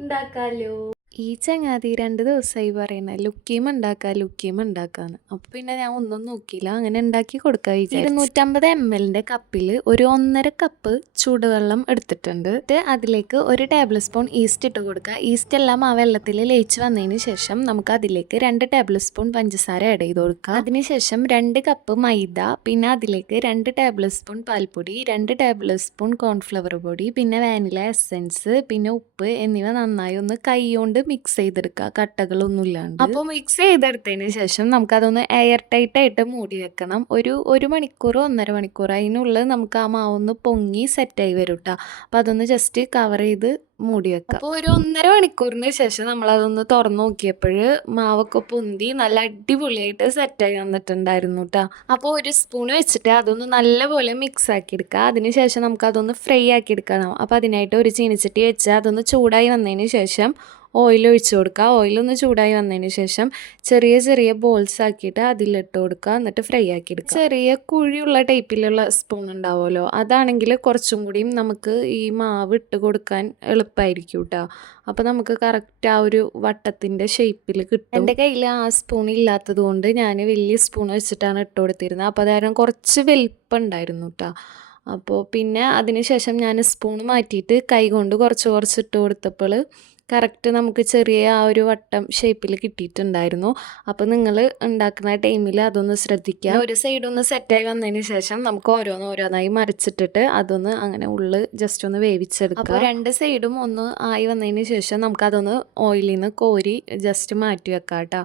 ഉണ്ടാക്കാലോ. ഈ ചങ്ങാതി 2 ദിവസമായി പറയുന്നത് ലുക്കീമ ഉണ്ടാക്കാന്ന്. അപ്പോൾ പിന്നെ ഞാൻ ഒന്നും നോക്കിയില്ല, അങ്ങനെ ഉണ്ടാക്കി കൊടുക്കാൻ വിചാരിച്ചു. 250 ml കപ്പിൽ ഒരു 1.5 കപ്പ് ചൂടുവെള്ളം എടുത്തിട്ടുണ്ട്. അതിലേക്ക് 1 ടേബിൾ സ്പൂൺ ഈസ്റ്റ് ഇട്ട് കൊടുക്കുക. ഈസ്റ്റ് എല്ലാം ആ വെള്ളത്തിൽ ലയിച്ച് വന്നതിന് ശേഷം നമുക്ക് അതിലേക്ക് 2 ടേബിൾ സ്പൂൺ പഞ്ചസാര ആഡ് ചെയ്ത് കൊടുക്കുക. അതിനുശേഷം 2 കപ്പ് മൈദ, പിന്നെ അതിലേക്ക് 2 ടേബിൾ സ്പൂൺ പാൽപ്പൊടി, 2 ടേബിൾ സ്പൂൺ കോൺഫ്ലവർ പൊടി, പിന്നെ വാനില എസെൻസ്, പിന്നെ ഉപ്പ് എന്നിവ നന്നായി ഒന്ന് കൈകൊണ്ട് മിക്സ് ചെയ്തെടുക്കുക, കട്ടകളൊന്നും ഇല്ലാണ്ട്. അപ്പോൾ മിക്സ് ചെയ്തെടുത്തതിന് ശേഷം നമുക്കതൊന്ന് എയർ ടൈറ്റ് ആയിട്ട് മൂടി വെക്കണം. ഒരു മണിക്കൂറോ 1.5 മണിക്കൂർ അതിനുള്ളിൽ നമുക്ക് ആ മാവൊന്ന് പൊങ്ങി സെറ്റായി വരും കേട്ടോ. അപ്പോൾ അതൊന്ന് ജസ്റ്റ് കവർ ചെയ്ത് മൂടി വെക്കാം. അപ്പോൾ ഒരു 1.5 മണിക്കൂറിന് ശേഷം നമ്മളതൊന്ന് തുറന്നു നോക്കിയപ്പോൾ മാവൊക്കെ പൊന്തി നല്ല അടിപൊളിയായിട്ട് സെറ്റായി വന്നിട്ടുണ്ടായിരുന്നു കേട്ടോ. അപ്പോൾ ഒരു സ്പൂൺ വെച്ചിട്ട് അതൊന്ന് നല്ലപോലെ മിക്സ് ആക്കി എടുക്കുക. അതിനുശേഷം നമുക്കതൊന്ന് ഫ്രൈ ആക്കി എടുക്കണം. അപ്പോൾ അതിനായിട്ട് ഒരു ചീനിച്ചട്ടി വെച്ച് അതൊന്ന് ചൂടായി വന്നതിന് ശേഷം ഓയിൽ ഒഴിച്ചു കൊടുക്കുക. ഓയിലൊന്ന് ചൂടായി വന്നതിന് ശേഷം ചെറിയ ചെറിയ ബോൾസ് ആക്കിയിട്ട് അതിലിട്ട് കൊടുക്കുക, എന്നിട്ട് ഫ്രൈ ആക്കി എടുക്കുക. ചെറിയ കുഴിയുള്ള ടൈപ്പിലുള്ള സ്പൂൺ ഉണ്ടാവുമല്ലോ, അതാണെങ്കിൽ കുറച്ചും കൂടിയും നമുക്ക് ഈ മാവ് ഇട്ട് കൊടുക്കാൻ എളുപ്പമായിരിക്കും കേട്ടോ. അപ്പോൾ നമുക്ക് കറക്റ്റ് ആ ഒരു വട്ടത്തിൻ്റെ ഷേപ്പിൽ കിട്ടും. എൻ്റെ കയ്യിൽ ആ സ്പൂൺ ഇല്ലാത്തത് കൊണ്ട് ഞാൻ വലിയ സ്പൂൺ വെച്ചിട്ടാണ് ഇട്ട് കൊടുത്തിരുന്നത്. അപ്പോൾ അതായത് കുറച്ച് വലിപ്പം ഉണ്ടായിരുന്നു കേട്ടോ. അപ്പോൾ പിന്നെ അതിന് ശേഷം ഞാൻ സ്പൂൺ മാറ്റിയിട്ട് കൈ കൊണ്ട് കുറച്ച് ഇട്ട് കൊടുത്തപ്പോൾ കറക്റ്റ് നമുക്ക് ചെറിയ ആ ഒരു വട്ടം ഷേപ്പിൽ കിട്ടിയിട്ടുണ്ടായിരുന്നു. അപ്പോൾ നിങ്ങൾ ഉണ്ടാക്കുന്ന ടൈമിൽ അതൊന്ന് ശ്രദ്ധിക്കുക. ഒരു സൈഡൊന്ന് സെറ്റായി വന്നതിന് ശേഷം നമുക്ക് ഓരോന്നായി മറിച്ചിട്ടിട്ട് അതൊന്ന് അങ്ങനെ ഉള്ളിൽ ജസ്റ്റ് ഒന്ന് വേവിച്ചെടുക്കുക. അപ്പോൾ 2 സൈഡും ഒന്ന് ആയി വന്നതിന് ശേഷം നമുക്കതൊന്ന് ഓയിലിൽ നിന്ന് കോരി ജസ്റ്റ് മാറ്റി വെക്കാം കേട്ടോ.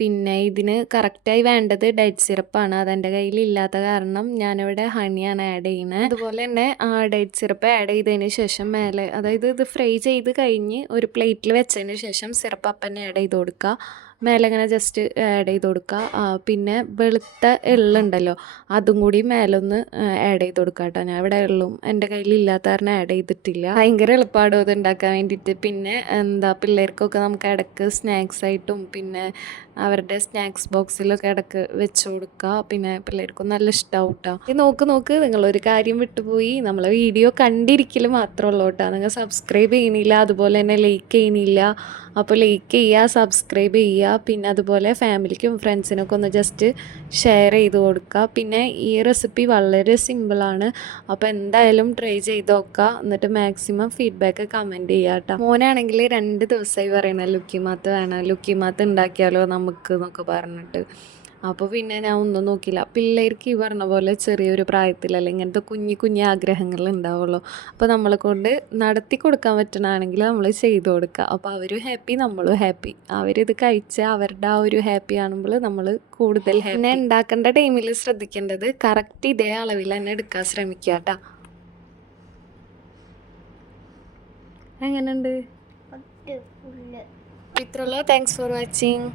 പിന്നെ ഇതിന് കറക്റ്റായി വേണ്ടത് ഡേറ്റ് സിറപ്പാണ്. അതെൻ്റെ കയ്യിലില്ലാത്ത കാരണം ഞാനിവിടെ ഹണിയാണ് ആഡ് ചെയ്യുന്നത്. അതുപോലെ തന്നെ ഡേറ്റ് സിറപ്പ് ആഡ് ചെയ്തതിന് ശേഷം മേലെ, അതായത് ഇത് ഫ്രൈ ചെയ്ത് കഴിഞ്ഞ് ഒരു പ്ലേറ്റിൽ വെച്ചതിന് ശേഷം സിറപ്പ് അപ്പം തന്നെ ആഡ് ചെയ്ത് കൊടുക്കുക. മേലെ ഇങ്ങനെ ജസ്റ്റ് ആഡ് ചെയ്ത് കൊടുക്കുക. പിന്നെ വെളുത്ത എള്ളുണ്ടല്ലോ, അതും കൂടി മേലൊന്ന് ആഡ് ചെയ്ത് കൊടുക്കുക കേട്ടോ. ഞാൻ ഇവിടെ എള്ളും എൻ്റെ കയ്യിലില്ലാത്ത കാരണം ആഡ് ചെയ്തിട്ടില്ല. ഭയങ്കര എളുപ്പമാണോ ഇത് ഉണ്ടാക്കാൻ വേണ്ടിയിട്ട്. പിന്നെ പിള്ളേർക്കൊക്കെ നമുക്ക് ഇടയ്ക്ക് സ്നാക്സ് ആയിട്ടും പിന്നെ അവരുടെ സ്നാക്സ് ബോക്സിലൊക്കെ ഇടയ്ക്ക് വെച്ച് കൊടുക്കുക. പിന്നെ പിള്ളേർക്കും നല്ല ഇഷ്ടമാവും കേട്ടോ. ഇത് നോക്ക് നിങ്ങളൊരു കാര്യം വിട്ടുപോയി, നമ്മളെ വീഡിയോ കണ്ടിരിക്കൽ മാത്രമേ ഉള്ളൂ കേട്ടോ. നിങ്ങൾ സബ്സ്ക്രൈബ് ചെയ്യണില്ല, അതുപോലെ തന്നെ ലൈക്ക് ചെയ്യണില്ല. അപ്പോൾ ലൈക്ക് ചെയ്യുക, സബ്സ്ക്രൈബ് ചെയ്യുക, പിന്നെ അതുപോലെ ഫാമിലിക്കും ഫ്രണ്ട്സിനൊക്കെ ഒന്ന് ജസ്റ്റ് ഷെയർ ചെയ്ത് കൊടുക്കുക. പിന്നെ ഈ റെസിപ്പി വളരെ സിമ്പിളാണ്. അപ്പോൾ എന്തായാലും ട്രൈ ചെയ്ത് നോക്കുക, എന്നിട്ട് മാക്സിമം ഫീഡ്ബാക്ക് കമൻറ്റ് ചെയ്യുക കേട്ടോ. മോനാണെങ്കിൽ 2 ദിവസമായി പറയുന്നത് ലുക്കിമാത്ത് വേണം, ലുക്കിമാത്ത് ഉണ്ടാക്കിയാലോ നമുക്ക് എന്നൊക്കെ പറഞ്ഞിട്ട്. അപ്പോൾ പിന്നെ ഞാൻ ഒന്നും നോക്കിയില്ല. പിള്ളേർക്ക് ഈ പറഞ്ഞ പോലെ ചെറിയൊരു പ്രായത്തിലല്ല ഇങ്ങനത്തെ കുഞ്ഞു ആഗ്രഹങ്ങൾ ഉണ്ടാവുള്ളൂ. അപ്പോൾ നമ്മളെ കൊണ്ട് നടത്തി കൊടുക്കാൻ പറ്റണമെങ്കിൽ നമ്മൾ ചെയ്ത് കൊടുക്കുക. അപ്പോൾ അവരും ഹാപ്പി, നമ്മളും ഹാപ്പി. അവരിത് കഴിച്ച് അവരുടെ ആ ഒരു ഹാപ്പി കാണുമ്പോൾ നമ്മൾ കൂടുതൽ ഹാപ്പി. പിന്നെ ഉണ്ടാക്കേണ്ട ടൈമിൽ ശ്രദ്ധിക്കേണ്ടത് കറക്റ്റ് ഇതേ അളവിൽ തന്നെ എടുക്കാൻ ശ്രമിക്കുക കേട്ടോ. എങ്ങനെയുണ്ട്? ഇത്രയുള്ളൂ. Thanks for watching.